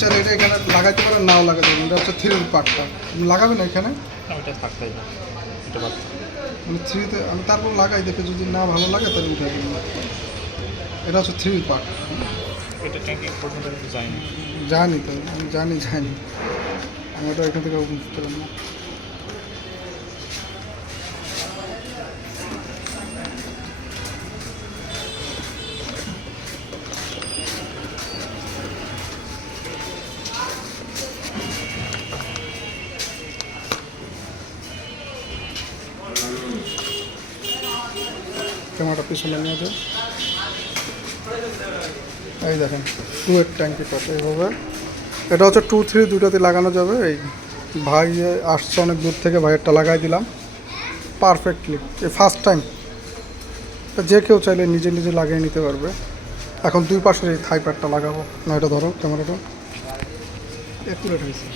চাইলে এটা এখানে লাগাইতে পারেন নাও লাগাতে পারেন। এটা হচ্ছে থ্রির পার্টটা লাগাবেন এখানে? থাকতেই এটা মানে থ্রিতে আমি তারপর লাগাই দেখে যদি না ভালো লাগে তাহলে উঠে দেবো এটা হচ্ছে থ্রি পার্ট ট্যাঙ্কি পর্যন্ত যায়নি? জানি তো আমি জানি জানি। আমি এটা এখান থেকে বুঝতে পারি না ক্যামেরাটা পিছনে নিয়ে যায় এই দেখেন টু এর ট্যাঙ্কি কত এইভাবে এটা হচ্ছে টু থ্রি দুটাতে লাগানো যাবে। এই ভাই আসছে অনেক দূর থেকে, ভাইয়েরটা লাগাই দিলাম। পারফেক্টলি এই ফার্স্ট টাইম যে কেউ চাইলে নিজে নিজে লাগিয়ে নিতে পারবে। এখন দুই পাশের এই থাই লাগাবো। না, এটা ধরো ক্যামেরাটা একুরেট হয়েছে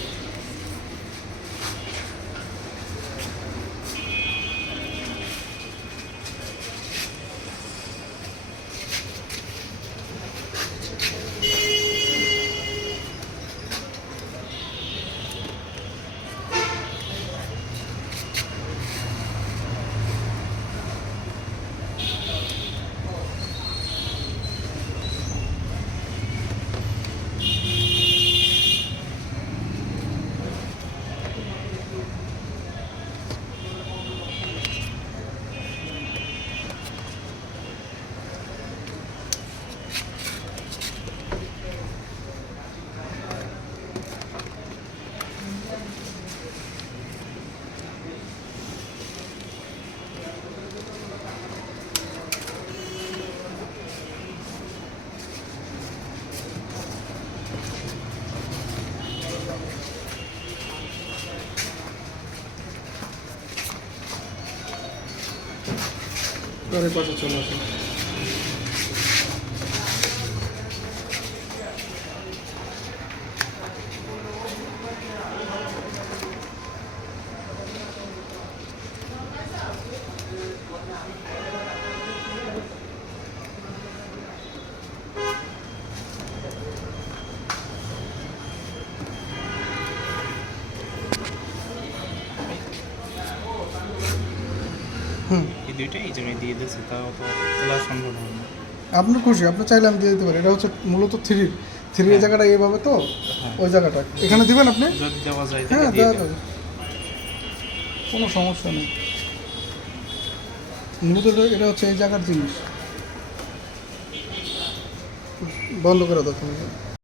পরে পাশে চলে আসুন এই এই জন্য দিয়ে দিয়েছে তাও তো তোলা সম্ভব হয় না আপনার খুশি আপনি চাইলে আমি দিয়ে দিতে পারি। এটা হচ্ছে মূলত থ্রি থ্রি এর জায়গাটা এইভাবে তো? হ্যাঁ। ওই জায়গাটা। এখানে দিবেন আপনি? যদি দেওয়া যায় হ্যাঁ দেওয়া যাবে। কোনো সমস্যা নেই। মূলত এটা হচ্ছে এই জায়গার জিনিস। বন্ধ করে দাও তুমি।